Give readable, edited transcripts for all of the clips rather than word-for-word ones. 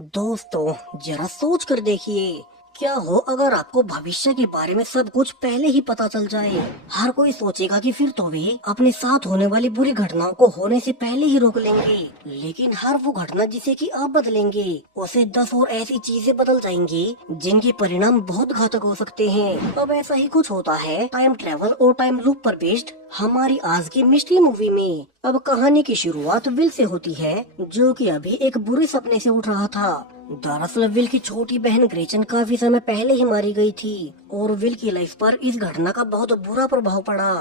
दोस्तों, जरा सोच कर देखिए, क्या हो अगर आपको भविष्य के बारे में सब कुछ पहले ही पता चल जाए। हर कोई सोचेगा कि फिर तो वे अपने साथ होने वाली बुरी घटनाओं को होने से पहले ही रोक लेंगे, लेकिन हर वो घटना जिसे कि आप बदलेंगे उसे 10 और ऐसी चीजें बदल जाएंगी जिनके परिणाम बहुत घातक हो सकते हैं। अब ऐसा ही कुछ होता है टाइम ट्रेवल और टाइम लूप पर बेस्ड हमारी आज की मिस्ट्री मूवी में। अब कहानी की शुरुआत विल से होती है, जो कि अभी एक बुरे सपने से उठ रहा था। दरअसल विल की छोटी बहन ग्रेचन काफी समय पहले ही मारी गई थी और विल की लाइफ पर इस घटना का बहुत बुरा प्रभाव पड़ा।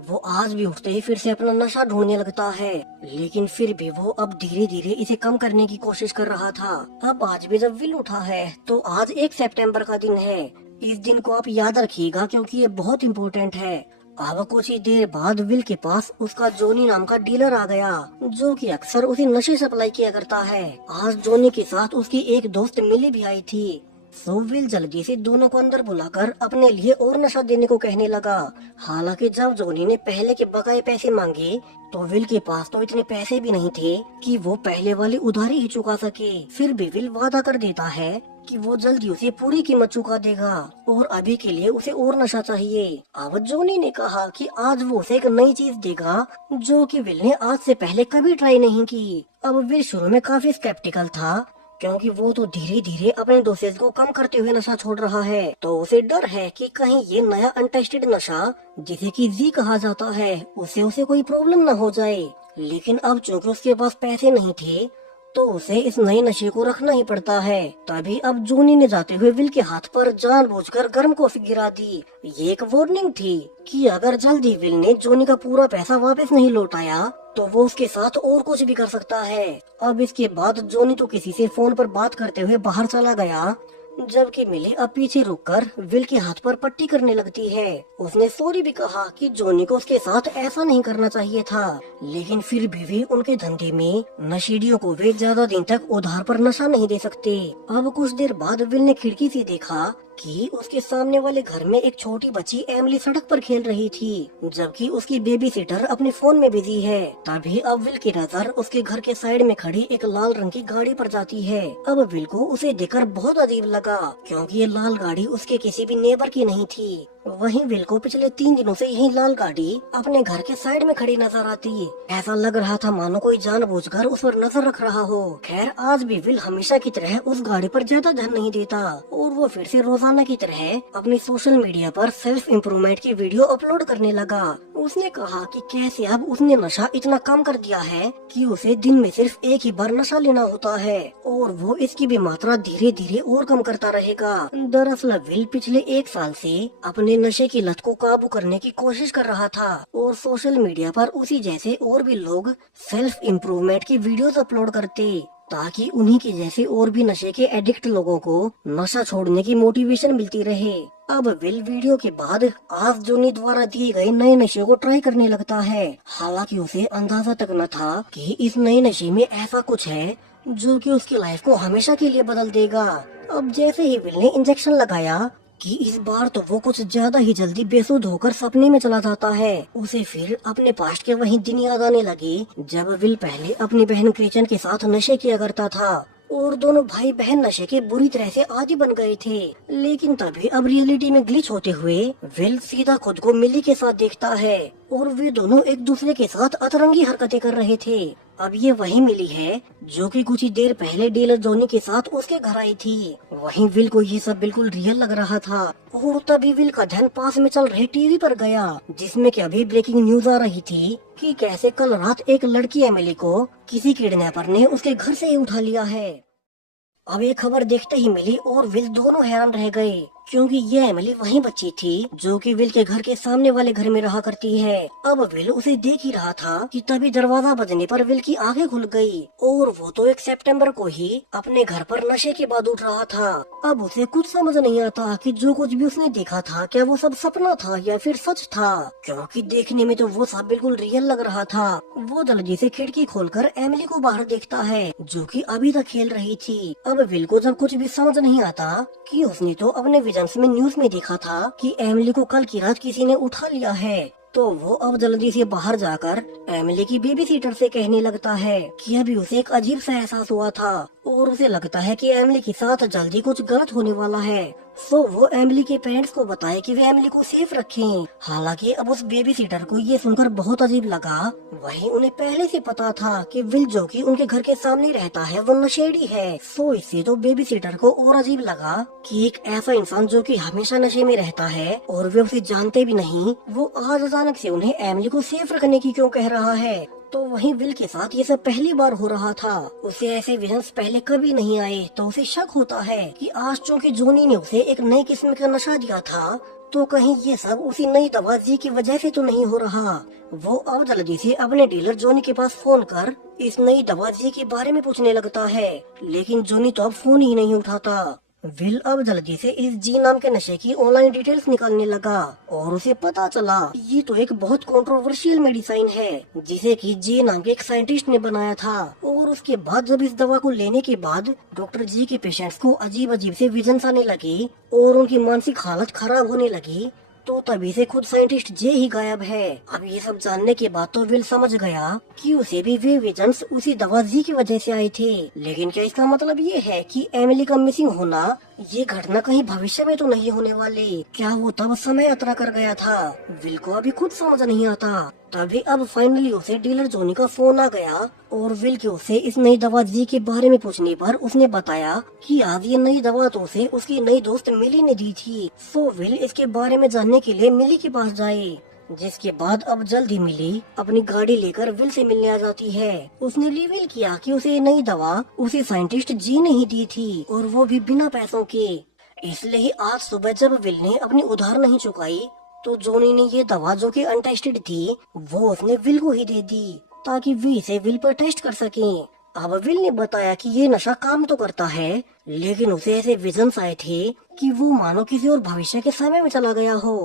वो आज भी उठते ही फिर से अपना नशा ढूंढने लगता है, लेकिन फिर भी वो अब धीरे धीरे इसे कम करने की कोशिश कर रहा था। अब आज भी जब विल उठा है तो आज 1 सितंबर का दिन है। इस दिन को आप याद रखिएगा क्योंकि ये बहुत इम्पोर्टेंट है। अब कुछ ही देर बाद विल के पास उसका जोनी नाम का डीलर आ गया, जो कि अक्सर उसे नशे सप्लाई किया करता है। आज जोनी के साथ उसकी एक दोस्त मिली भी आई थी। सो विल जल्दी से दोनों को अंदर बुलाकर अपने लिए और नशा देने को कहने लगा। हालांकि जब जोनी ने पहले के बकाए पैसे मांगे तो विल के पास तो इतने पैसे भी नहीं थे कि वो पहले वाली उधारी ही चुका सके। फिर भी विल वादा कर देता है कि वो जल्दी उसे पूरी कीमत चुका देगा और अभी के लिए उसे और नशा चाहिए। अब जोनी ने कहा कि आज वो उसे एक नई चीज देगा जो कि विल ने आज से पहले कभी ट्राई नहीं की। अब विल शुरू में काफी स्केप्टिकल था, क्योंकि वो तो धीरे धीरे अपने डोसेज को कम करते हुए नशा छोड़ रहा है, तो उसे डर है कि कहीं ये नया अनटेस्टेड नशा जिसे कि जी कहा जाता है उसे उसे कोई प्रॉब्लम न हो जाए। लेकिन अब चूंकि उसके पास पैसे नहीं थे तो उसे इस नए नशे को रखना ही पड़ता है। तभी अब जूनी ने जाते हुए विल के हाथ पर जानबूझकर गर्म कॉफी गिरा दी। ये एक वार्निंग थी कि अगर जल्दी विल ने जूनी का पूरा पैसा वापस नहीं लौटाया तो वो उसके साथ और कुछ भी कर सकता है। अब इसके बाद जोनी तो किसी से फोन पर बात करते हुए बाहर चला गया, जबकि मिली अब पीछे रुककर विल के हाथ पर पट्टी करने लगती है। उसने सॉरी भी कहा कि जोनी को उसके साथ ऐसा नहीं करना चाहिए था, लेकिन फिर भी उनके धंधे में नशेड़ियों को वे ज्यादा दिन तक उधार पर नशा नहीं दे सकते। अब कुछ देर बाद विल ने खिड़की से देखा कि उसके सामने वाले घर में एक छोटी बच्ची एमिली सड़क पर खेल रही थी, जबकि उसकी बेबी सिटर अपने फोन में बिजी है। तभी अब विल की नजर उसके घर के साइड में खड़ी एक लाल रंग की गाड़ी पर जाती है। अब विल को उसे देखकर बहुत अजीब लगा, क्योंकि ये लाल गाड़ी उसके किसी भी नेबर की नहीं थी। वहीं विल को पिछले 3 दिनों से यही लाल गाड़ी अपने घर के साइड में खड़ी नजर आती। ऐसा लग रहा था मानो कोई जानबूझकर उस पर नजर रख रहा हो। खैर, आज भी विल हमेशा की तरह उस गाड़ी पर ज्यादा ध्यान नहीं देता और वो फिर से रोजाना की तरह अपनी सोशल मीडिया पर सेल्फ इम्प्रूवमेंट की वीडियो अपलोड करने लगा। उसने कहा कि कैसे अब उसने नशा इतना कम कर दिया है कि उसे दिन में सिर्फ एक ही बार नशा लेना होता है और वो इसकी भी मात्रा धीरे धीरे और कम करता रहेगा। दरअसल विल पिछले 1 साल से अपने नशे की लत को काबू करने की कोशिश कर रहा था और सोशल मीडिया पर उसी जैसे और भी लोग सेल्फ इम्प्रूवमेंट की वीडियोस अपलोड करते, ताकि उन्हीं के जैसे और भी नशे के एडिक्ट लोगों को नशा छोड़ने की मोटिवेशन मिलती रहे। अब विल वीडियो के बाद आज जोनी द्वारा दिए गए नए नशे को ट्राई करने लगता है। हालांकि उसे अंदाजा तक न था कि इस नए नशे में ऐसा कुछ है जो कि उसकी लाइफ को हमेशा के लिए बदल देगा। अब जैसे ही विल ने इंजेक्शन लगाया कि इस बार तो वो कुछ ज्यादा ही जल्दी बेसुध होकर सपने में चला जाता है। उसे फिर अपने पास्ट के वही दिन याद आने लगे जब विल पहले अपनी बहन क्रिचन के साथ नशे किया करता था और दोनों भाई बहन नशे के बुरी तरह से आदी बन गए थे। लेकिन तभी अब रियलिटी में ग्लिच होते हुए विल सीधा खुद को मिली के साथ देखता है और वे दोनों एक दूसरे के साथ अतरंगी हरकतें कर रहे थे। अब ये वही मिली है जो कि कुछ ही देर पहले डीलर जोनी के साथ उसके घर आई थी। वहीं विल को ये सब बिल्कुल रियल लग रहा था और तभी विल का ध्यान पास में चल रहे टीवी पर गया, जिसमें कि अभी ब्रेकिंग न्यूज आ रही थी कि कैसे कल रात एक लड़की एमिली को किसी किडनैपर ने उसके घर से ही उठा लिया है। अब ये खबर देखते ही मिली और विल दोनों हैरान रह गए, क्योंकि ये एमिली वही बच्ची थी जो कि विल के घर के सामने वाले घर में रहा करती है। अब विल उसे देख ही रहा था कि तभी दरवाजा बजने पर विल की आंखें खुल गई और वो तो 1 सितंबर को ही अपने घर पर नशे के बाद उठ रहा था। अब उसे कुछ समझ नहीं आता कि जो कुछ भी उसने देखा था क्या वो सब सपना था या फिर सच था, क्योंकि देखने में तो वो सब बिल्कुल रियल लग रहा था। वो जल्दी से खिड़की खोलकर एमिली को बाहर देखता है, जो कि अभी तक खेल रही थी। अब विल को जब कुछ भी समझ नहीं आता कि उसने तो अपने विजन्स में न्यूज में देखा था कि एमिली को कल की रात किसी ने उठा लिया है, तो वो अब जल्दी से बाहर जाकर एमिली की बेबी सीटर से कहने लगता है कि अभी उसे एक अजीब सा एहसास हुआ था और उसे लगता है कि एमिली के साथ जल्दी कुछ गलत होने वाला है। सो वो एमिली के पेरेंट्स को बताए कि वे एमिली को सेफ रखें। हालांकि अब उस बेबी सीटर को ये सुनकर बहुत अजीब लगा। वहीं उन्हें पहले से पता था कि विल जो कि उनके घर के सामने रहता है वो नशेड़ी है। सो इससे तो बेबी सीटर को और अजीब लगा कि एक ऐसा इंसान जो कि हमेशा नशे में रहता है और वे उसे जानते भी नहीं, वो आज अचानक से उन्हें एमिली को सेफ रखने की क्यों कह रहा है। तो वहीं विल के साथ ये सब पहली बार हो रहा था। उसे ऐसे विजन्स पहले कभी नहीं आए, तो उसे शक होता है कि आज चूंकि जोनी ने उसे एक नई किस्म का नशा दिया था, तो कहीं ये सब उसी नई दवा जी की वजह से तो नहीं हो रहा। वो अब जल्दी से अपने डीलर जोनी के पास फोन कर इस नई दवा जी के बारे में पूछने लगता है, लेकिन जोनी तो अब फोन ही नहीं उठाता। विल अब जल्दी से इस जी नाम के नशे की ऑनलाइन डिटेल्स निकालने लगा और उसे पता चला ये तो एक बहुत कंट्रोवर्शियल मेडिसिन है जिसे कि जी नाम के एक साइंटिस्ट ने बनाया था। और उसके बाद जब इस दवा को लेने के बाद डॉक्टर जी के पेशेंट्स को अजीब अजीब से विजन्स आने लगे और उनकी मानसिक हालत खराब होने लगी, तो तभी से खुद साइंटिस्ट जे ही गायब है। अब ये सब जानने के बाद तो विल समझ गया कि उसे भी वे विजन्स उसी दवा जी की वजह से आए थे। लेकिन क्या इसका मतलब ये है कि एमिली का मिसिंग होना ये घटना कहीं भविष्य में तो नहीं होने वाली? क्या वो तब समय यात्रा कर गया था? विल को अभी खुद समझ नहीं आता। तभी अब फाइनली उसे डीलर जोनी का फोन आ गया और विल के उसे इस नई दवा जी के बारे में पूछने पर उसने बताया कि आज ये नई दवा तो उसे उसकी नई दोस्त मिली ने दी थी। सो विल इसके बारे में जानने के लिए मिली के पास जाए, जिसके बाद अब जल्द ही मिली अपनी गाड़ी लेकर विल से मिलने आ जाती है। उसने रिवील किया कि उसे ये नई दवा उसे साइंटिस्ट जी ने ही दी थी और वो भी बिना पैसों के। इसलिए ही आज सुबह जब विल ने अपनी उधार नहीं चुकाई तो जोनी ने ये दवा जो कि अनटेस्टेड थी वो उसने विल को ही दे दी ताकि वे इसे विल पर टेस्ट कर सकें। अब विल ने बताया कि ये नशा काम तो करता है, लेकिन उसे ऐसे विजन्स आए थे कि वो मानो किसी और भविष्य के समय में चला गया हो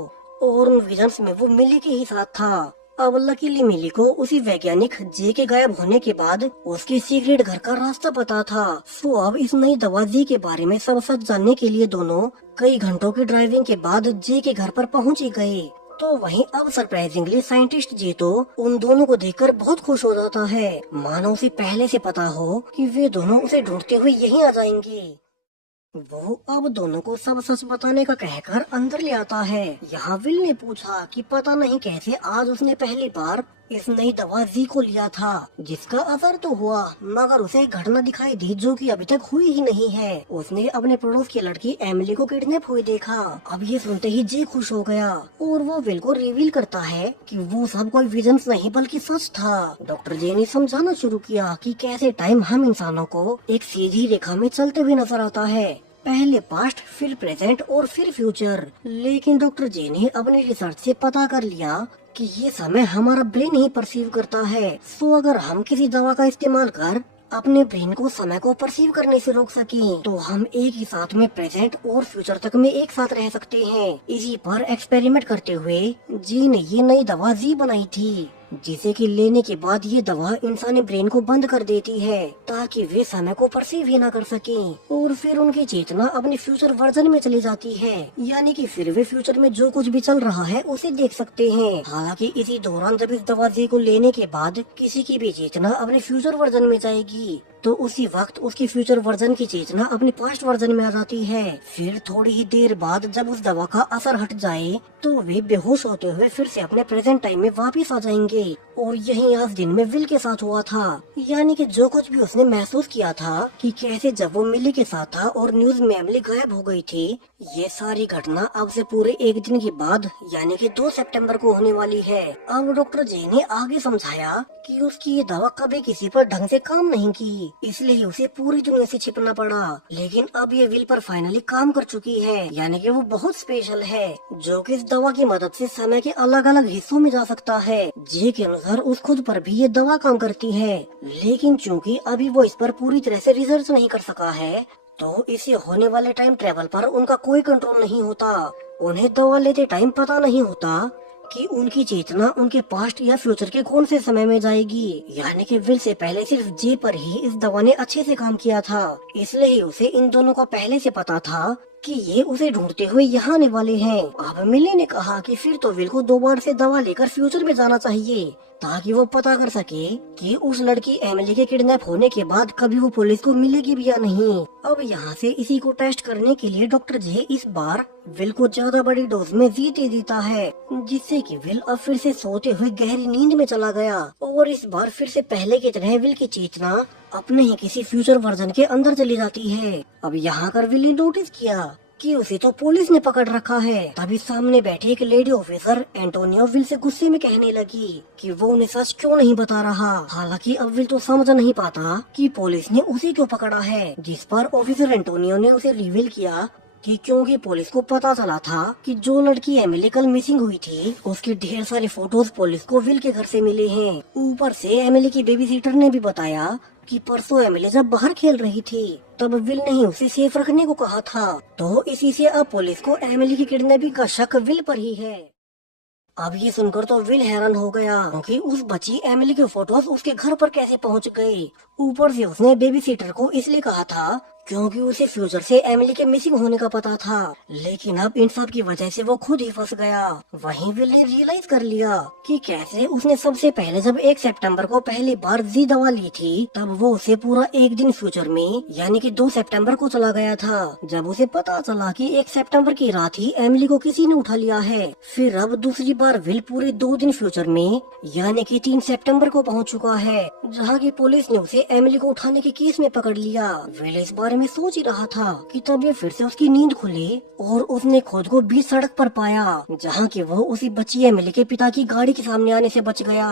और उन विजन्स में वो मिली के ही साथ था। अब लकीली मिली को उसी वैज्ञानिक जे के गायब होने के बाद उसके सीक्रेट घर का रास्ता पता था। सो अब इस नई दवा जी के बारे में सब सच जानने के लिए दोनों कई घंटों की ड्राइविंग के बाद जे के घर पर पहुंच ही गए। तो वहीं अब सरप्राइजिंगली साइंटिस्ट जी तो उन दोनों को देखकर बहुत खुश हो जाता है, मानो उसे पहले से पता हो कि वे दोनों उसे ढूंढते हुए यहीं आ जाएंगे। वो अब दोनों को सब सच बताने का कहकर अंदर ले आता है। यहाँ विल ने पूछा कि पता नहीं कैसे आज उसने पहली बार इस नई दवा जी को लिया था, जिसका असर तो हुआ मगर उसे एक घटना दिखाई दी जो कि अभी तक हुई ही नहीं है। उसने अपने पड़ोस की लड़की एमिली को किडनैप हुए देखा। अब ये सुनते ही जी खुश हो गया और वो विल को रिवील करता है कि वो सब कोई विजन्स नहीं बल्कि सच था। डॉक्टर जे ने समझाना शुरू किया कि कैसे टाइम हम इंसानों को एक सीधी रेखा में चलते हुए नजर आता है, पहले पास्ट फिर प्रेजेंट और फिर फ्यूचर। लेकिन डॉक्टर जे ने अपनी रिसर्च से पता कर लिया कि ये समय हमारा ब्रेन ही परसीव करता है। सो अगर हम किसी दवा का इस्तेमाल कर अपने ब्रेन को समय को परसीव करने से रोक सकें, तो हम एक ही साथ में प्रेजेंट और फ्यूचर तक में एक साथ रह सकते हैं। इसी पर एक्सपेरिमेंट करते हुए जी ने ये नई दवा जी बनाई थी, जिसे कि लेने के बाद ये दवा इंसानी ब्रेन को बंद कर देती है ताकि वे समय को परसीव ही ना कर सकें और फिर उनकी चेतना अपने फ्यूचर वर्जन में चली जाती है, यानी कि फिर वे फ्यूचर में जो कुछ भी चल रहा है उसे देख सकते हैं। हालांकि इसी दौरान जब इस दवा को लेने के बाद किसी की भी चेतना अपने फ्यूचर वर्जन में जाएगी तो उसी वक्त उसकी फ्यूचर वर्जन की चेतना अपने पास्ट वर्जन में आ जाती है। फिर थोड़ी ही देर बाद जब उस दवा का असर हट जाए तो वे बेहोश होते हुए फिर से अपने प्रेजेंट टाइम में वापस आ जाएंगे। और यही आज दिन में विल के साथ हुआ था, यानी कि जो कुछ भी उसने महसूस किया था कि कैसे जब वो मिली के साथ था और न्यूज में एमिली गायब हो गई थी, ये सारी घटना अब से पूरे एक दिन के बाद यानी कि 2 सितंबर को होने वाली है। अब डॉक्टर जे ने आगे समझाया कि उसकी ये दवा कभी किसी पर ढंग से काम नहीं की, इसलिए उसे पूरी दुनिया से छिपना पड़ा। लेकिन अब ये विल पर फाइनली काम कर चुकी है, यानी कि वो बहुत स्पेशल है जो कि इस दवा की मदद से समय के अलग अलग हिस्सों में जा सकता है। जे के अनुसार उस खुद पर भी ये दवा काम करती है, लेकिन चूंकि अभी वो इस पर पूरी तरह से रिसर्च नहीं कर सका है तो इसे होने वाले टाइम ट्रेवल पर उनका कोई कंट्रोल नहीं होता। उन्हें दवा लेते टाइम पता नहीं होता कि उनकी चेतना उनके पास्ट या फ्यूचर के कौन से समय में जाएगी, यानी कि विल से पहले सिर्फ जे पर ही इस दवा ने अच्छे से काम किया था, इसलिए ही उसे इन दोनों का पहले से पता था कि ये उसे ढूंढते हुए यहाँ आने वाले हैं। अब मिली ने कहा कि फिर तो विल को दोबारा से दवा लेकर फ्यूचर में जाना चाहिए ताकि वो पता कर सके कि उस लड़की एमिली के किडनैप होने के बाद कभी वो पुलिस को मिलेगी भी या नहीं। अब यहाँ से इसी को टेस्ट करने के लिए डॉक्टर जे इस बार विल को ज्यादा बड़ी डोज में जीते देता है, जिससे कि विल अब फिर से सोते हुए गहरी नींद में चला गया और इस बार फिर से पहले की तरह विल की चेतना अपने ही किसी फ्यूचर वर्जन के अंदर चली जाती है। अब यहाँ कर विल ने नोटिस किया कि उसे तो पुलिस ने पकड़ रखा है। तभी सामने बैठे एक lady officer Antonio will say गुस्से में कहने लगी कि वो उन्हें सच क्यों नहीं बता रहा। हालांकि अब विल तो समझ नहीं पाता कि पुलिस ने उसे क्यों पकड़ा है, जिस पर ऑफिसर एंटोनियो ने उसे रिवील किया कि क्योंकि पुलिस को पता चला था कि जो लड़की एमिली कल मिसिंग हुई थी उसके ढेर सारे फोटोज पुलिस को विल के घर से मिले हैं। ऊपर से एमिली की बेबी सीटर ने भी बताया कि परसों एमिली जब बाहर खेल रही थी तब विल ने ही उसे सेफ रखने को कहा था। तो इसी से अब पुलिस को एमिली की किडनैपिंग का शक विल पर ही है। अब ये सुनकर तो विल हैरान हो गया क्योंकि उस बच्ची एमिली के फोटोज उसके घर पर कैसे पहुंच गए। ऊपर से उसने बेबी सीटर को इसलिए कहा था क्योंकि उसे फ्यूचर से एमिली के मिसिंग होने का पता था, लेकिन अब इन सब की वजह से वो खुद ही फंस गया। वहीं विल ने रियलाइज कर लिया कि कैसे उसने सबसे पहले जब 1 सितंबर को पहली बार जी दवा ली थी तब वो उसे पूरा एक दिन फ्यूचर में यानी कि 2 सितंबर को चला गया था। जब उसे पता चला कि 1 सितंबर की रात ही एमिली को किसी ने उठा लिया है, फिर अब दूसरी बार विल पूरे 2 दिन फ्यूचर में यानी कि 3 सितंबर को पहुंच चुका है, जहां की पुलिस ने उसे एमिली को उठाने के केस में पकड़ लिया। विल इस बारे में सोच ही रहा था कि तब ये फिर से उसकी नींद खुले और उसने खुद को बीच सड़क पर पाया, जहाँ की वो उसी बच्ची एमिली के पिता की गाड़ी के सामने आने से बच गया।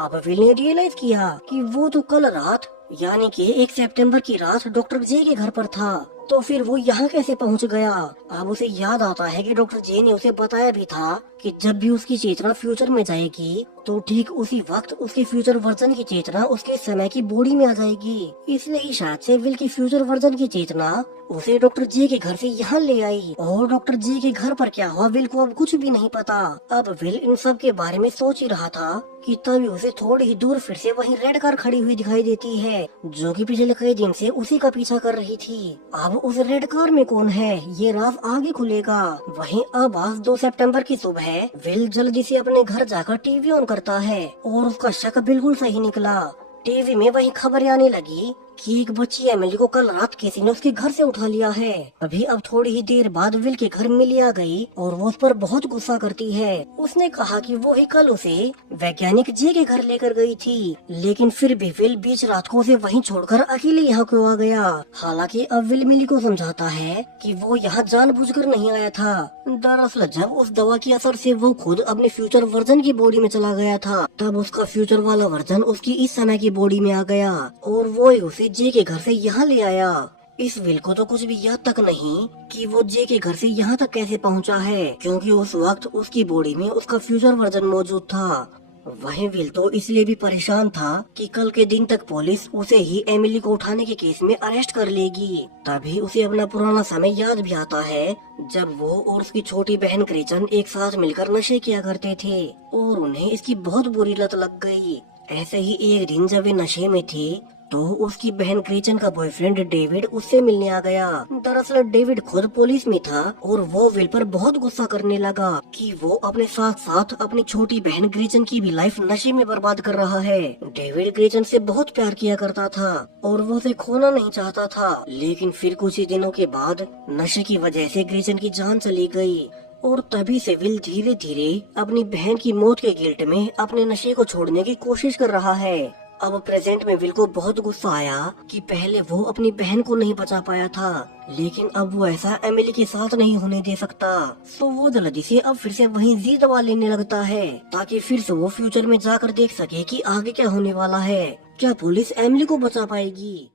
अब विल ने रियलाइज किया कि वो तो कल रात यानी कि 1 सितंबर की रात डॉक्टर जे के घर पर था, तो फिर वो यहाँ कैसे पहुँच गया। अब उसे याद आता है कि डॉक्टर जे ने उसे बताया भी था कि जब भी उसकी चेतना फ्यूचर में जाएगी तो ठीक उसी वक्त उसके फ्यूचर वर्जन की चेतना उसके समय की बॉडी में आ जाएगी। इसलिए ही शायद से विल की फ्यूचर वर्जन की चेतना उसे डॉक्टर जे के घर से यहाँ ले आई और डॉक्टर जे के घर पर क्या हुआ विल को अब कुछ भी नहीं पता। अब विल इन सब के बारे में सोच ही रहा था कि तभी उसे थोड़ी ही दूर फिर से वही रेड कार खड़ी हुई दिखाई देती है जो कि पिछले कई दिन से उसी का पीछा कर रही थी। अब उस रेड कार में कौन है ये राज आगे खुलेगा। वहीं अब आज 2 सितंबर की सुबह विल जल्दी से अपने घर जाकर टीवी ऑन करता है और उसका शक बिल्कुल सही निकला। टीवी में वही खबर आने लगी कि एक बच्ची एमिली को कल रात किसी ने उसके घर से उठा लिया है। अभी अब थोड़ी ही देर बाद विल के घर मिली आ गई और वो उस पर बहुत गुस्सा करती है। उसने कहा कि वो ही कल उसे वैज्ञानिक जे के घर लेकर गई थी, लेकिन फिर भी विल बीच रात को उसे वहीं छोड़कर अकेले यहाँ क्यों आ गया। हालांकि अब विल मिली को समझाता है कि वो यहाँ जानबूझकर नहीं आया था। दरअसल जब उस दवा के असर से वो खुद अपने फ्यूचर वर्जन की बॉडी में चला गया था तब उसका फ्यूचर वाला वर्जन उसकी इस समय की बॉडी में आ गया और वो ही उसे जे के घर से यहाँ ले आया। इस विल को तो कुछ भी याद तक नहीं कि वो जे के घर से यहाँ तक कैसे पहुँचा है, क्योंकि उस वक्त उसकी बॉडी में उसका फ्यूचर वर्जन मौजूद था। वहीं विल तो इसलिए भी परेशान था कि कल के दिन तक पुलिस उसे ही एमिली को उठाने के केस में अरेस्ट कर लेगी। तभी उसे अपना पुराना समय याद भी आता है जब वो और उसकी छोटी बहन क्रिचन एक साथ मिलकर नशे किया करते थे और उन्हें इसकी बहुत बुरी लत लग गई। ऐसे ही एक दिन जब वे नशे में थे तो उसकी बहन क्रिचन का बॉयफ्रेंड डेविड उससे मिलने आ गया। दरअसल डेविड खुद पुलिस में था और वो विल पर बहुत गुस्सा करने लगा कि वो अपने साथ साथ अपनी छोटी बहन क्रिचन की भी लाइफ नशे में बर्बाद कर रहा है। डेविड क्रिचन से बहुत प्यार किया करता था और वो उसे खोना नहीं चाहता था, लेकिन फिर कुछ ही दिनों के बाद नशे की वजह से क्रिचन की जान चली गई और तभी से विल धीरे धीरे अपनी बहन की मौत के गिल्ट में अपने नशे को छोड़ने की कोशिश कर रहा है। अब प्रेजेंट में विल को बहुत गुस्सा आया कि पहले वो अपनी बहन को नहीं बचा पाया था, लेकिन अब वो ऐसा एमिली के साथ नहीं होने दे सकता। तो वो जल्दी से अब फिर से वहीं जी दवा लेने लगता है ताकि फिर से वो फ्यूचर में जाकर देख सके कि आगे क्या होने वाला है। क्या पुलिस एमिली को बचा पाएगी।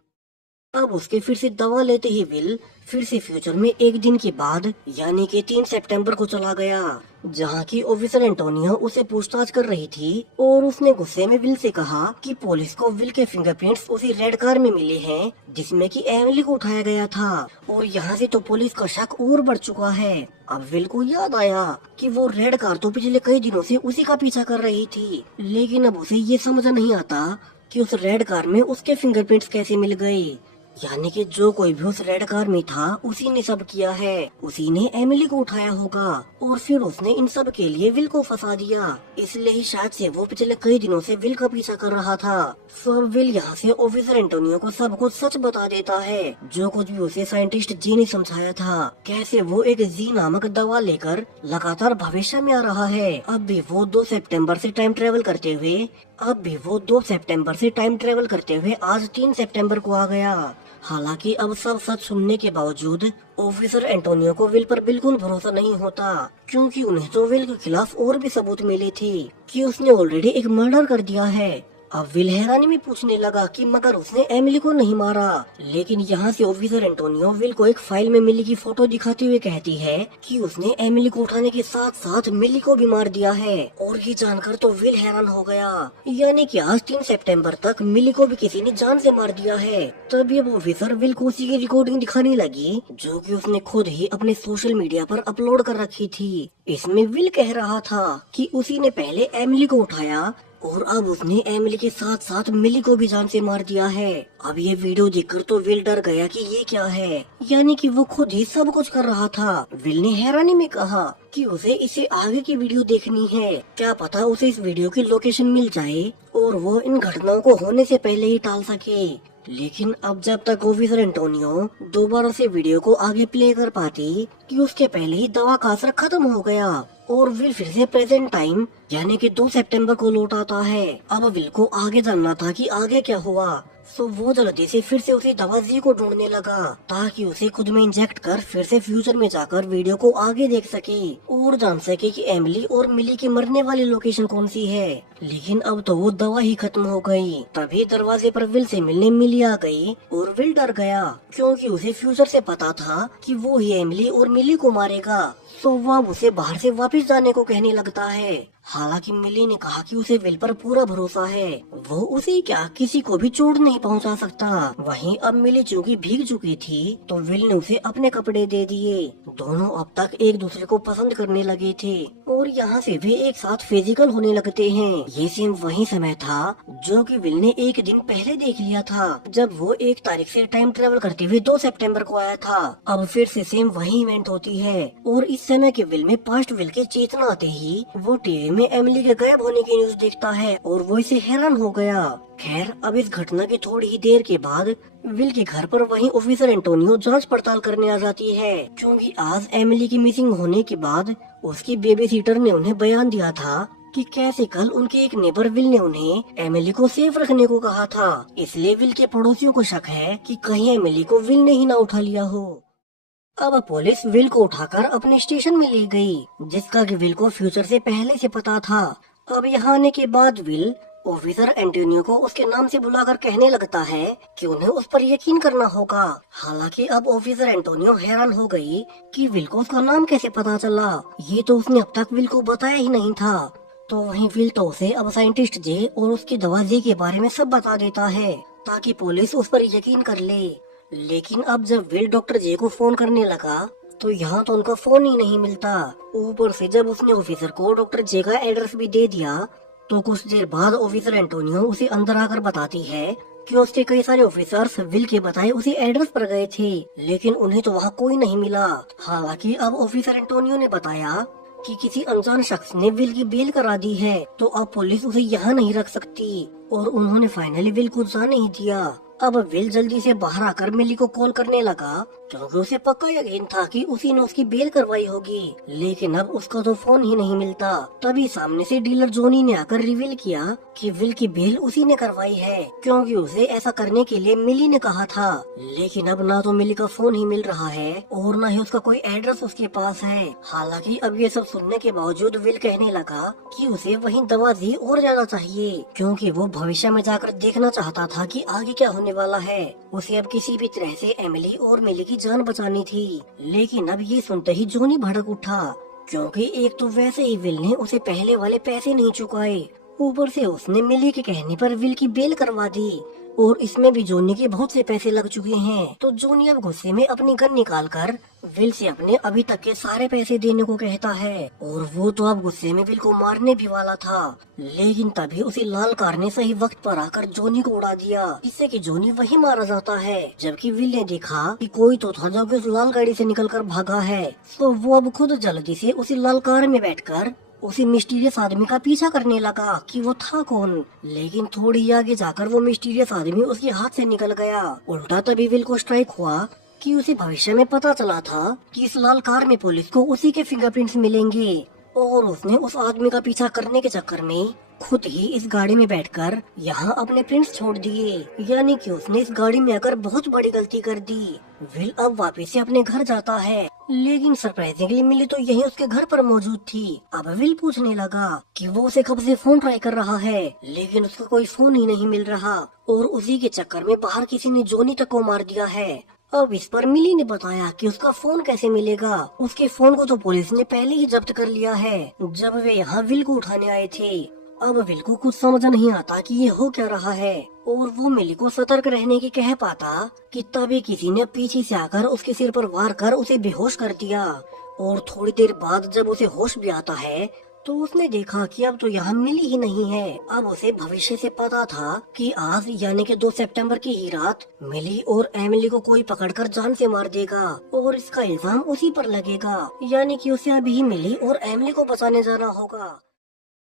अब उसके फिर से दवा लेते ही विल फिर से फ्यूचर में एक दिन के बाद यानी कि 3 सितंबर को चला गया, जहाँ की ऑफिसर एंटोनियो उसे पूछताछ कर रही थी और उसने गुस्से में विल से कहा कि पुलिस को विल के फिंगरप्रिंट्स उसी रेड कार में मिले हैं जिसमें कि एमिली को उठाया गया था और यहाँ से तो पुलिस का शक और बढ़ चुका है। अब विल को याद आया कि वो रेड कार तो पिछले कई दिनों से उसी का पीछा कर रही थी, लेकिन अब उसे ये समझ नहीं आता कि उस रेड कार में उसके फिंगरप्रिंट्स कैसे मिल गए। यानी कि जो कोई भी उस रेड कार में था उसी ने सब किया है, उसी ने एमिली को उठाया होगा और फिर उसने इन सब के लिए विल को फंसा दिया। इसलिए ही शायद से वो पिछले कई दिनों से विल का पीछा कर रहा था। सब विल यहाँ से ऑफिसर एंटोनियो को सब कुछ सच बता देता है, जो कुछ भी उसे साइंटिस्ट जी ने समझाया था, कैसे वो एक जी नामक दवा लेकर लगातार भविष्य में आ रहा है। अब भी वो 2 सितंबर से टाइम ट्रेवल करते हुए आज 3 सितंबर को आ गया। हालांकि अब सब सच सुनने के बावजूद ऑफिसर एंटोनियो को विल पर बिल्कुल भरोसा नहीं होता, क्योंकि उन्हें तो विल के खिलाफ और भी सबूत मिले थे कि उसने ऑलरेडी एक मर्डर कर दिया है। अब विल हैरानी में पूछने लगा कि मगर उसने एमिली को नहीं मारा, लेकिन यहाँ से ऑफिसर एंटोनियो विल को एक फाइल में मिली की फोटो दिखाते हुए कहती है कि उसने एमिली को उठाने के साथ साथ मिली को भी मार दिया है। और ये जानकर तो विल हैरान हो गया, यानी कि आज 3 सितंबर तक मिली को भी किसी ने जान से मार दिया है। तभी अब ऑफिसर विल को उसी की रिकॉर्डिंग दिखाने लगी, जो कि उसने खुद ही अपने सोशल मीडिया पर अपलोड कर रखी थी। इसमें विल कह रहा था कि उसी ने पहले एमिली को उठाया और अब उसने एमिली के साथ साथ मिली को भी जान से मार दिया है। अब ये वीडियो देखकर तो विल डर गया कि ये क्या है, यानी कि वो खुद ही सब कुछ कर रहा था। विल ने हैरानी में कहा कि उसे इसे आगे की वीडियो देखनी है, क्या पता उसे इस वीडियो की लोकेशन मिल जाए और वो इन घटनाओं को होने से पहले ही टाल सके। लेकिन अब जब तक ऑफिसर एंटोनियो दोबारा से वीडियो को आगे प्ले कर पाती कि उसके पहले ही दवा का असर खत्म हो गया और विल फिर से प्रेजेंट टाइम यानी कि 2 सितंबर को लौट आता है। अब विल को आगे जानना था कि आगे क्या हुआ, सो वो जल्दी से फिर से उसी दवा जी को ढूंढने लगा ताकि उसे खुद में इंजेक्ट कर फिर से फ्यूचर में जाकर वीडियो को आगे देख सके और जान सके कि एमिली और मिली की मरने वाली लोकेशन कौन सी है। लेकिन अब तो वो दवा ही खत्म हो गई। तभी दरवाजे पर विल से मिलने मिली आ गई और विल डर गया, क्योंकि उसे फ्यूचर से पता था कि वो ही एमिली और मिली को मारेगा। तो वो उसे बाहर से वापस जाने को कहने लगता है। हालांकि मिली ने कहा कि उसे विल पर पूरा भरोसा है, वो उसे क्या किसी को भी चोट नहीं पहुंचा सकता। वहीं अब मिली चूंकि भीग चुकी थी तो विल ने उसे अपने कपड़े दे दिए। दोनों अब तक एक दूसरे को पसंद करने लगे थे और यहाँ से वे एक साथ फिजिकल होने लगते हैं। ये सेम वही समय था जो कि विल ने एक दिन पहले देख लिया था, जब वो 1 तारीख से टाइम ट्रेवल करते हुए 2 सितंबर को आया था। अब फिर से सेम वही इवेंट होती है और इस समय के विल में पास्ट विल के चेतना आते ही वो टीवी में एमिली के गायब होने की न्यूज देखता है और वो इसे हैरान हो गया। खैर अब इस घटना की थोड़ी ही देर के बाद विल के घर पर वही ऑफिसर एंटोनियो जांच पड़ताल करने आ जाती है, क्योंकि आज एमिली की मिसिंग होने के बाद उसकी बेबी सीटर ने उन्हें बयान दिया था कि कैसे कल उनके एक नेबर विल ने उन्हें एमिली को सेफ रखने को कहा था। इसलिए विल के पड़ोसियों को शक है कि कहीं एमिली को विल ने ही ना उठा लिया हो। अब पुलिस विल को उठाकर अपने स्टेशन में ले गई, जिसका कि विल को फ्यूचर से पहले से पता था। अब यहाँ आने के बाद विल ऑफिसर एंटोनियो को उसके नाम से बुलाकर कहने लगता है कि उन्हें उस पर यकीन करना होगा। हालांकि अब ऑफिसर एंटोनियो हैरान हो गई कि विल को उसका नाम कैसे पता चला, ये तो उसने अब तक विल को बताया ही नहीं था। तो वहीं विल तो उसे अब साइंटिस्ट जे और उसकी दवा जे के बारे में सब बता देता है ताकि पुलिस उस पर यकीन कर ले। लेकिन अब जब विल डॉक्टर जे को फोन करने लगा तो यहाँ तो उनका फोन ही नहीं मिलता। ऊपर से जब उसने ऑफिसर को डॉक्टर जे का एड्रेस भी दे दिया तो कुछ देर बाद ऑफिसर एंटोनियो उसे अंदर आकर बताती है कि उसके कई सारे ऑफिसर्स विल के बताए उसी एड्रेस पर गए थे, लेकिन उन्हें तो वहाँ कोई नहीं मिला। हालांकि अब ऑफिसर एंटोनियो ने बताया कि किसी अनजान शख्स ने विल की बेल करा दी है, तो अब पुलिस उसे यहाँ नहीं रख सकती और उन्होंने फाइनली विल को जाने ही दिया। अब विल जल्दी से बाहर आकर मिली को कॉल करने लगा, क्योंकि उसे पक्का यकीन था कि उसी ने उसकी बेल करवाई होगी। लेकिन अब उसका तो फोन ही नहीं मिलता। तभी सामने से डीलर जोनी ने आकर रिवील किया कि विल की बेल उसी ने करवाई है, क्योंकि उसे ऐसा करने के लिए मिली ने कहा था। लेकिन अब ना तो मिली का फोन ही मिल रहा है और ना ही उसका कोई एड्रेस उसके पास है। हालांकि अब ये सब सुनने के बावजूद विल कहने लगा कि उसे वही दवा दी और ज्यादा चाहिए, क्योंकि वो भविष्य में जाकर देखना चाहता था कि आगे क्या होने वाला है। उसे अब किसी भी तरह से एमिली और मिली की जान बचानी थी। लेकिन अब ये सुनते ही जोनी भड़क उठा, क्योंकि एक तो वैसे ही विल ने उसे पहले वाले पैसे नहीं चुकाए, ऊपर से उसने मिली के कहने पर विल की बेल करवा दी। और इसमें भी जोनी के बहुत से पैसे लग चुके हैं। तो जोनी अब गुस्से में अपनी गन निकालकर विल से अपने अभी तक के सारे पैसे देने को कहता है और वो तो अब गुस्से में विल को मारने भी वाला था, लेकिन तभी उसी लाल कार ने सही वक्त पर आकर जोनी को उड़ा दिया, जिससे कि जोनी वही मारा जाता है। जबकि विल ने देखा कि कोई तो था जो कि उस लाल गाड़ी से निकलकर भागा है, तो वो अब खुद जल्दी से उसी लाल कार में बैठकर उसी मिस्टीरियस आदमी का पीछा करने लगा कि वो था कौन। लेकिन थोड़ी आगे जाकर वो मिस्टीरियस आदमी उसके हाथ से निकल गया। उल्टा तभी विल को स्ट्राइक हुआ कि उसे भविष्य में पता चला था कि इस लाल कार में पुलिस को उसी के फिंगरप्रिंट्स मिलेंगे, और उसने उस आदमी का पीछा करने के चक्कर में खुद ही इस गाड़ी में बैठकर यहाँ अपने प्रिंट्स छोड़ दिए। यानी कि उसने इस गाड़ी में आकर बहुत बड़ी गलती कर दी। विल अब वापस से अपने घर जाता है, लेकिन सरप्राइजिंगली मिली तो यही उसके घर पर मौजूद थी। अब विल पूछने लगा कि वो उसे कब से फोन ट्राई कर रहा है, लेकिन उसका कोई फोन ही नहीं मिल रहा, और उसी के चक्कर में बाहर किसी ने जोनी तक को मार दिया है। अब इस पर मिली ने बताया कि उसका फोन कैसे मिलेगा। उसके फोन को तो पुलिस ने पहले ही जब्त कर लिया है जब वे यहाँ विल को उठाने आए थे। अब विल को कुछ समझ नहीं आता कि ये हो क्या रहा है, और वो मिली को सतर्क रहने की कह पाता कि तभी किसी ने पीछे से आकर उसके सिर पर वार कर उसे बेहोश कर दिया। और थोड़ी देर बाद जब उसे होश भी आता है तो उसने देखा कि अब तो यहाँ मिली ही नहीं है। अब उसे भविष्य से पता था कि आज यानी कि 2 सितंबर की ही रात मिली और एमिली को कोई पकड़कर जान से मार देगा और इसका इल्जाम उसी पर लगेगा, यानी कि उसे अभी ही मिली और एमिली को बचाने जाना होगा।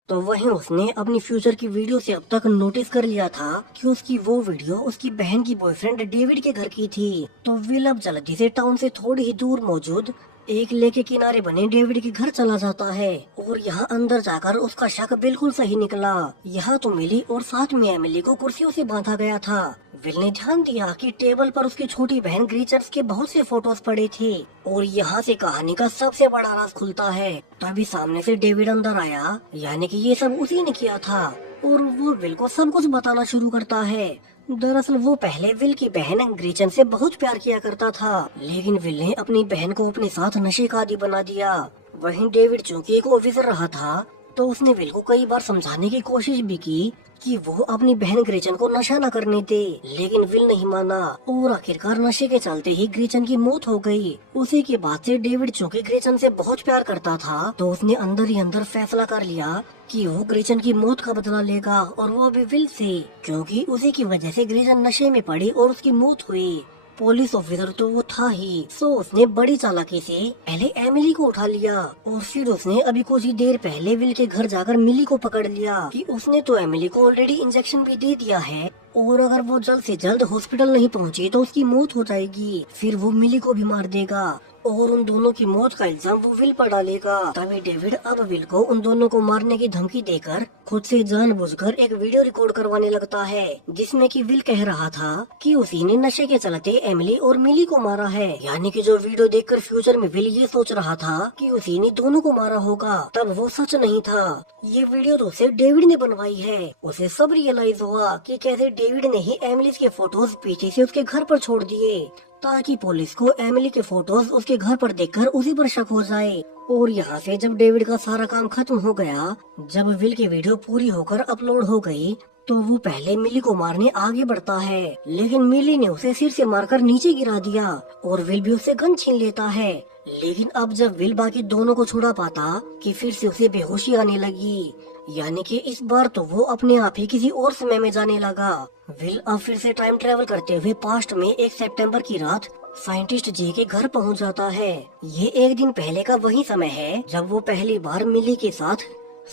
तो वहीं उसने अपनी फ्यूचर की वीडियो से अब तक नोटिस कर लिया था कि उसकी वो वीडियो उसकी बहन की बॉयफ्रेंड डेविड के घर की थी। तो विल अब जल्दी से टाउन से थोड़ी ही दूर मौजूद एक लेक के किनारे बने डेविड के घर चला जाता है, और यहाँ अंदर जाकर उसका शक बिल्कुल सही निकला। यहाँ तो मिली और साथ में एमिली को कुर्सियों से बांधा गया था। विल ने ध्यान दिया कि टेबल पर उसकी छोटी बहन ग्रीचर्स के बहुत से फोटोज पड़े थे, और यहाँ से कहानी का सबसे बड़ा राज खुलता है। तभी सामने से डेविड अंदर आया, यानी कि ये सब उसी ने किया था, और वो विल को सब कुछ बताना शुरू करता है। दरअसल वो पहले विल की बहन ग्रीचन से बहुत प्यार किया करता था, लेकिन विल ने अपनी बहन को अपने साथ नशे का आदी बना दिया। वहीं डेविड चूंकि एक ऑफिसर रहा था, तो उसने विल को कई बार समझाने की कोशिश भी की कि वो अपनी बहन ग्रीचन को नशा न करने दे, लेकिन विल नहीं माना, और आखिरकार नशे के चलते ही ग्रीचन की मौत हो गई। उसी के बाद से डेविड चूंकि ग्रीचन से बहुत प्यार करता था, तो उसने अंदर ही अंदर फैसला कर लिया कि वो ग्रीचन की मौत का बदला लेगा, और वो भी विल से, क्योंकि उसी की वजह से ग्रीचन नशे में पड़ी और उसकी मौत हुई। पुलिस ऑफिसर तो वो था ही, सो उसने बड़ी चालाकी से पहले एमिली को उठा लिया, और फिर उसने अभी कुछ ही देर पहले विल के घर जाकर मिली को पकड़ लिया कि उसने तो एमिली को ऑलरेडी इंजेक्शन भी दे दिया है, और अगर वो जल्द से जल्द हॉस्पिटल नहीं पहुंची तो उसकी मौत हो जाएगी, फिर वो मिली को भी मार देगा, और उन दोनों की मौत का इल्जाम वो विल पर डालेगा। तभी डेविड अब विल को उन दोनों को मारने की धमकी देकर खुद से जानबूझकर एक वीडियो रिकॉर्ड करवाने लगता है, जिसमें कि विल कह रहा था कि उसी ने नशे के चलते एमिली और मिली को मारा है। यानी कि जो वीडियो देखकर फ्यूचर में विल ये सोच रहा था कि उसी ने दोनों को मारा होगा, तब वो सच नहीं था। ये वीडियो तो उसे डेविड ने बनवाई है। उसे सब रियलाइज हुआ कि कैसे डेविड ने ही एमिली के फोटोज पीछे से उसके घर पर छोड़ दिए, ताकि पुलिस को एमिली के फोटोज उसके घर पर देखकर उसी पर शक हो जाए। और यहाँ से जब डेविड का सारा काम खत्म हो गया, जब विल की वीडियो पूरी होकर अपलोड हो गई, तो वो पहले मिली को मारने आगे बढ़ता है, लेकिन मिली ने उसे सिर से मारकर नीचे गिरा दिया, और विल भी उससे गन छीन लेता है। लेकिन अब जब विल बाकी दोनों को छुड़ा पाता कि फिर से उसे बेहोशी आने लगी, यानी कि इस बार तो वो अपने आप ही किसी और समय में जाने लगा। विल अब फिर से टाइम ट्रेवल करते हुए पास्ट में 1 सितंबर की रात साइंटिस्ट जे के घर पहुंच जाता है। ये एक दिन पहले का वही समय है जब वो पहली बार मिली के साथ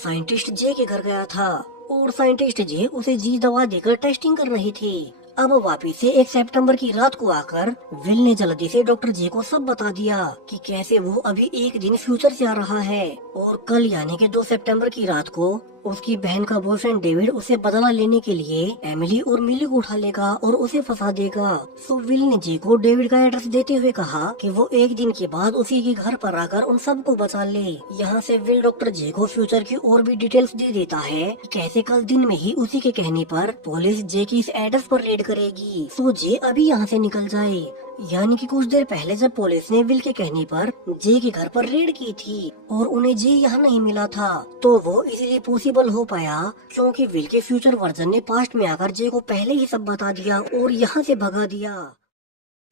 साइंटिस्ट जे के घर गया था, और साइंटिस्ट जे उसे जी दवा देकर टेस्टिंग कर रही थी। अब वापिस से 1 सितंबर की रात को आकर विल ने जल्दी से डॉक्टर जे को सब बता दिया कि कैसे वो अभी एक दिन फ्यूचर से आ रहा है, और कल यानी कि 2 सितंबर की रात को उसकी बहन का बॉयफ्रेंड डेविड उसे बदला लेने के लिए एमिली और मिली को उठा लेगा और उसे फंसा देगा। सो विल ने जे को डेविड का एड्रेस देते हुए कहा कि वो एक दिन के बाद उसी के घर पर आकर उन सबको बचा ले। यहाँ से विल डॉक्टर जे को फ्यूचर की और भी डिटेल्स दे देता है कि कैसे कल दिन में ही उसी के कहने पर पुलिस जे की इस एड्रेस पर रेड रेड करेगी, तो जे अभी यहाँ से निकल जाए। यानी कि कुछ देर पहले जब पुलिस ने विल के कहने पर जे के घर पर रेड की थी और उन्हें जे यहाँ नहीं मिला था, तो वो इसलिए पॉसिबल हो पाया क्योंकि विल के फ्यूचर वर्जन ने पास्ट में आकर जे को पहले ही सब बता दिया और यहाँ से भगा दिया।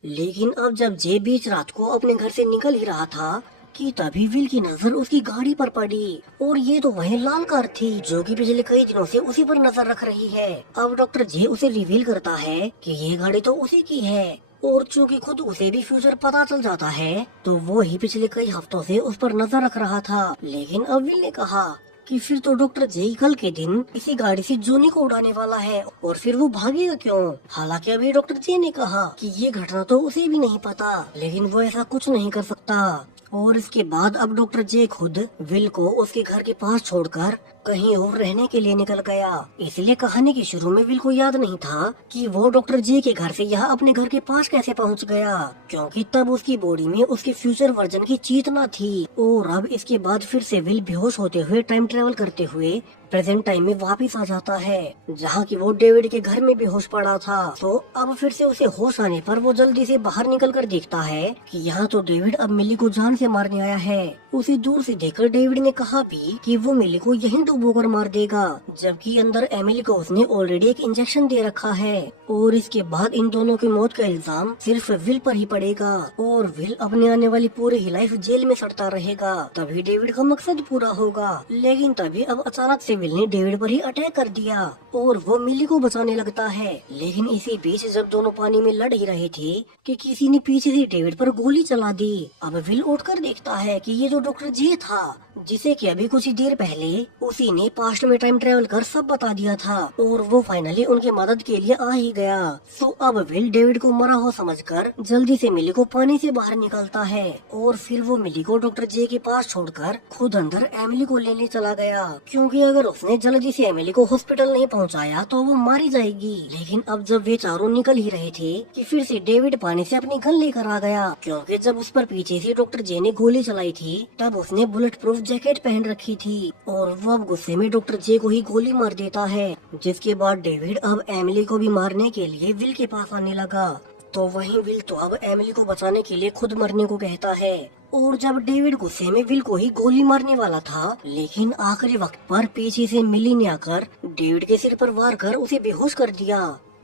लेकिन अब जब जे बीच रात को अपने घर से निकल ही रहा था कि तभी विल की नजर उसकी गाड़ी पर पड़ी और ये तो वही लाल कार थी जो कि पिछले कई दिनों से उसी पर नजर रख रही है। अब डॉक्टर जे उसे रिवील करता है कि ये गाड़ी तो उसी की है और चूंकि खुद उसे भी फ्यूचर पता चल जाता है तो वो ही पिछले कई हफ्तों से उस पर नजर रख रहा था। लेकिन अब विल ने कहा कि फिर तो डॉक्टर जे कल के दिन इसी गाड़ी से जोनी को उड़ाने वाला है और फिर वो भागेगा क्यों। हालांकि अभी डॉक्टर जे ने कहा कि ये घटना तो उसे भी नहीं पता, लेकिन वो ऐसा कुछ नहीं कर सकता। और इसके बाद अब डॉक्टर जे खुद विल को उसके घर के पास छोड़कर कहीं और रहने के लिए निकल गया। इसलिए कहानी के शुरू में विल को याद नहीं था कि वो डॉक्टर जे के घर से यहाँ अपने घर के पास कैसे पहुँच गया, क्योंकि तब उसकी बॉडी में उसके फ्यूचर वर्जन की चेतना थी। और अब इसके बाद फिर से विल बेहोश होते हुए टाइम ट्रेवल करते हुए प्रेजेंट टाइम में वापस आ जाता है जहाँ की वो डेविड के घर में बेहोश पड़ा था। तो अब फिर से उसे होश आने पर वो जल्दी से बाहर निकल कर देखता है कि यहाँ तो डेविड अब मिली को जान से मारने आया है। उसे दूर से देखकर डेविड ने कहा भी कि वो मिली को यहीं डुबोकर मार देगा, जबकि अंदर एमिली को उसने ऑलरेडी एक इंजेक्शन दे रखा है। और इसके बाद इन दोनों की मौत का इल्जाम सिर्फ विल पर ही पड़ेगा और विल अपने आने वाली पूरी ही लाइफ जेल में सड़ता रहेगा। तभी डेविड का मकसद पूरा होगा। लेकिन तभी अब अचानक से विल ने डेविड पर ही अटैक कर दिया और वो मिली को बचाने लगता है। लेकिन इसी बीच जब दोनों पानी में लड़ ही रहे थे कि किसी ने पीछे से डेविड पर गोली चला दी। अब विल उठकर देखता है कि ये जो डॉक्टर जे था जिसे कि अभी कुछ ही देर पहले उसी ने पास्ट में टाइम ट्रेवल कर सब बता दिया था और वो फाइनली उनकी मदद के लिए आ ही गया। तो अब विल डेविड को मरा हो समझकर जल्दी से मिली को पानी से बाहर निकालता है और फिर वो मिली को डॉक्टर जे के पास छोड़कर खुद अंदर एमिली को लेने चला गया, क्योंकि अगर उसने जल्दी से एमिली को हॉस्पिटल नहीं पहुंचाया तो वो मारी जाएगी। लेकिन अब जब वे चारों निकल ही रहे थे कि फिर से डेविड पानी से अपनी गन लेकर आ गया, क्योंकि जब उस पर पीछे से डॉक्टर जे ने गोली चलाई थी तब उसने बुलेट प्रूफ जैकेट पहन रखी थी और वो अब गुस्से में डॉक्टर जे को ही गोली मार देता है। जिसके बाद डेविड अब एमिली को भी मारने के लिए विल के पास आने लगा। तो वहीं विल तो अब एमिली को बचाने के लिए खुद मरने को कहता है। और जब डेविड गुस्से में विल को ही गोली मारने वाला था, लेकिन आखिरी वक्त पर पीछे से मिली ने आकर डेविड के सिर पर वार कर उसे बेहोश कर दिया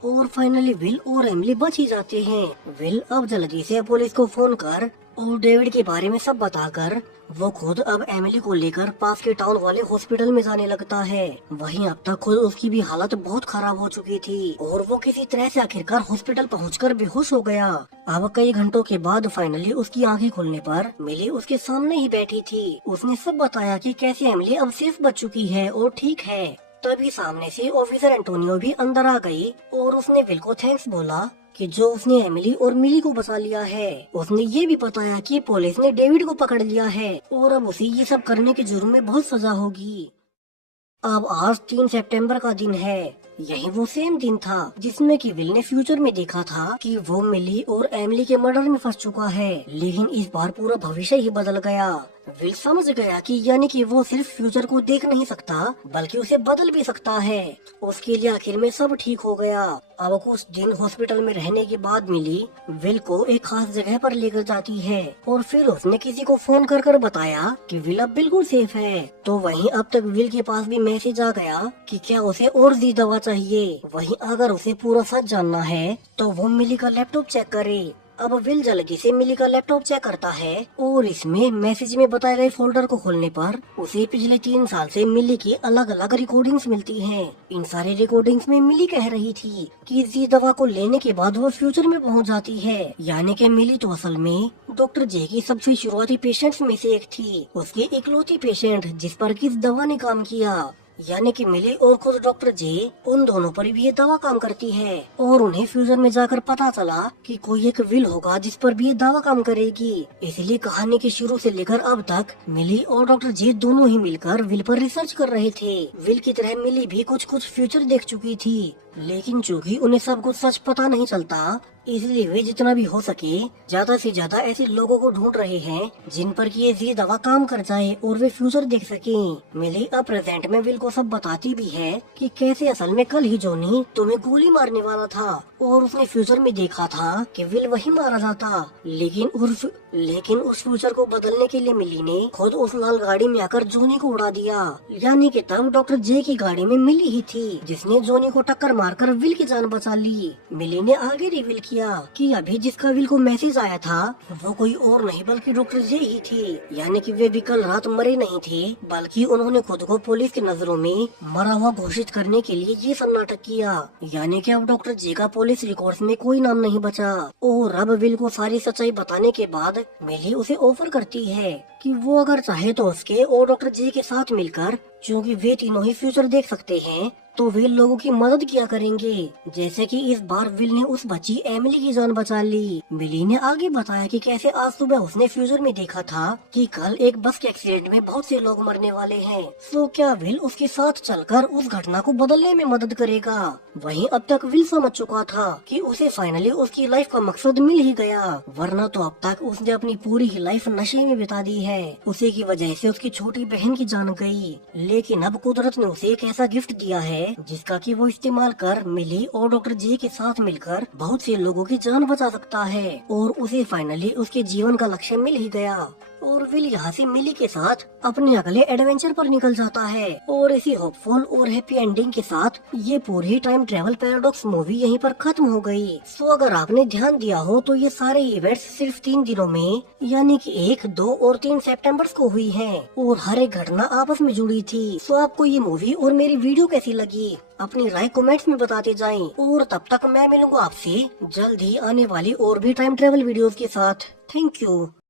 और फाइनली विल और एमिली बच ही जाते हैं। विल अब जल्दी से पुलिस को फोन कर और डेविड के बारे में सब बताकर वो खुद अब एमिली को लेकर पास के टाउन वाले हॉस्पिटल में जाने लगता है। वहीं अब तक खुद उसकी भी हालत बहुत खराब हो चुकी थी और वो किसी तरह से आखिरकार हॉस्पिटल पहुंचकर बेहोश हो गया। अब कई घंटों के बाद फाइनली उसकी आंखें खुलने पर मिली उसके सामने ही बैठी थी। उसने सब बताया कि कैसे एमिली अब सेफ बच चुकी है और ठीक है। तभी सामने से ऑफिसर एंटोनियो भी अंदर आ गई और उसने विल को थैंक्स बोला कि जो उसने एमिली और मिली को बचा लिया है। उसने ये भी बताया कि पुलिस ने डेविड को पकड़ लिया है और अब उसे ये सब करने के जुर्म में बहुत सजा होगी। अब आज 3 सितंबर का दिन है। यही वो सेम दिन था जिसमें कि विल ने फ्यूचर में देखा था कि वो मिली और एमिली के मर्डर में फंस चुका है। लेकिन इस बार पूरा भविष्य ही बदल गया। विल समझ गया कि यानी कि वो सिर्फ फ्यूचर को देख नहीं सकता बल्कि उसे बदल भी सकता है। उसके लिए आखिर में सब ठीक हो गया। अब कुछ दिन हॉस्पिटल में रहने के बाद मिली विल को एक खास जगह पर लेकर जाती है और फिर उसने किसी को फोन कर बताया कि विल अब बिल्कुल सेफ है। तो वहीं अब तक विल के पास भी मैसेज आ गया कि क्या उसे और भी दवा चाहिए। वहीं अगर उसे पूरा सच जानना है तो वो मिली का लैपटॉप चेक करे। अब विल जल्दी से मिली का लैपटॉप चेक करता है और इसमें मैसेज में बताए गए फोल्डर को खोलने पर उसे पिछले 3 साल से मिली की अलग अलग रिकॉर्डिंग्स मिलती हैं। इन सारे रिकॉर्डिंग्स में मिली कह रही थी कि इस दवा को लेने के बाद वो फ्यूचर में पहुंच जाती है। यानी कि मिली तो असल में डॉक्टर जे की सबसे शुरुआती पेशेंट्स में से एक थी, उसकी इकलौती पेशेंट जिस पर कि इस दवा ने काम किया। यानी कि मिली और खुद डॉक्टर जे उन दोनों पर भी ये दवा काम करती है और उन्हें फ्यूचर में जाकर पता चला कि कोई एक विल होगा जिस पर भी ये दवा काम करेगी। इसलिए कहानी के शुरू से लेकर अब तक मिली और डॉक्टर जे दोनों ही मिलकर विल पर रिसर्च कर रहे थे। विल की तरह मिली भी कुछ फ्यूचर देख चुकी थी, लेकिन चूंकि उन्हें सब कुछ सच पता नहीं चलता इसलिए वे जितना भी हो सके ज्यादा से ज्यादा ऐसे लोगों को ढूंढ रहे हैं जिन पर कि ये दवा काम कर जाए और वे फ्यूचर देख सके। मिली अब प्रेजेंट में विल को सब बताती भी है कि कैसे असल में कल ही जॉनी तुम्हें गोली मारने वाला था और उसने फ्यूचर में देखा था कि विल वही मारा जाता। लेकिन उस फ्यूचर को बदलने के लिए मिली ने खुद उस लाल गाड़ी में आकर जॉनी को उड़ा दिया। यानी कि तब डॉक्टर जे की गाड़ी में मिली ही थी जिसने जॉनी को टक्कर मारकर विल की जान बचा ली। मिली ने आगे रिवील किया कि अभी जिसका विल को मैसेज आया था वो कोई और नहीं बल्कि डॉक्टर जे ही थी। यानी कि वे भी कल रात मरे नहीं थे बल्कि उन्होंने खुद को पुलिस की नजरों में मरा हुआ घोषित करने के लिए ये सब नाटक किया। यानी कि अब डॉक्टर जे का पुलिस रिकॉर्ड्स में कोई नाम नहीं बचा। और अब विल को सारी सच्चाई बताने के बाद मिली उसे ऑफर करती है कि वो अगर चाहे तो उसके और डॉक्टर जे के साथ मिलकर, क्योंकि वे तीनों ही फ्यूचर देख सकते हैं, तो वे लोगों की मदद किया करेंगे। जैसे कि इस बार विल ने उस बच्ची एमिली की जान बचा ली। मिली ने आगे बताया कि कैसे आज सुबह उसने फ्यूचर में देखा था कि कल एक बस के एक्सीडेंट में बहुत से लोग मरने वाले हैं। सो क्या विल उसके साथ चलकर उस घटना को बदलने में मदद करेगा? वहीं अब तक विल समझ चुका था कि उसे फाइनली उसकी लाइफ का मकसद मिल ही गया, वरना तो अब तक उसने अपनी पूरी ही लाइफ नशे में बिता दी है। उसी की वजह से उसकी छोटी बहन की जान गई। लेकिन अब कुदरत ने उसे एक ऐसा गिफ्ट दिया है जिसका कि वो इस्तेमाल कर मिली और डॉक्टर जे के साथ मिलकर बहुत से लोगों की जान बचा सकता है। और उसे फाइनली उसके जीवन का लक्ष्य मिल ही गया और विल यहाँ से मिली के साथ अपने अगले एडवेंचर पर निकल जाता है। और इसी होपफुल और हैप्पी एंडिंग के साथ ये पूरी टाइम ट्रेवल पैराडॉक्स मूवी यहीं पर खत्म हो गई। सो अगर आपने ध्यान दिया हो तो ये सारे इवेंट्स सिर्फ 3 दिनों में यानी कि 1, 2 और 3 सितंबर को हुई हैं और हर एक घटना आपस में जुड़ी थी। सो आपको ये मूवी और मेरी वीडियो कैसी लगी अपनी राय कमेंट्स में बताते जाएं। और तब तक मैं मिलूंगा आपसे जल्द ही आने वाली और भी टाइम ट्रेवल वीडियोस के साथ। Thank you.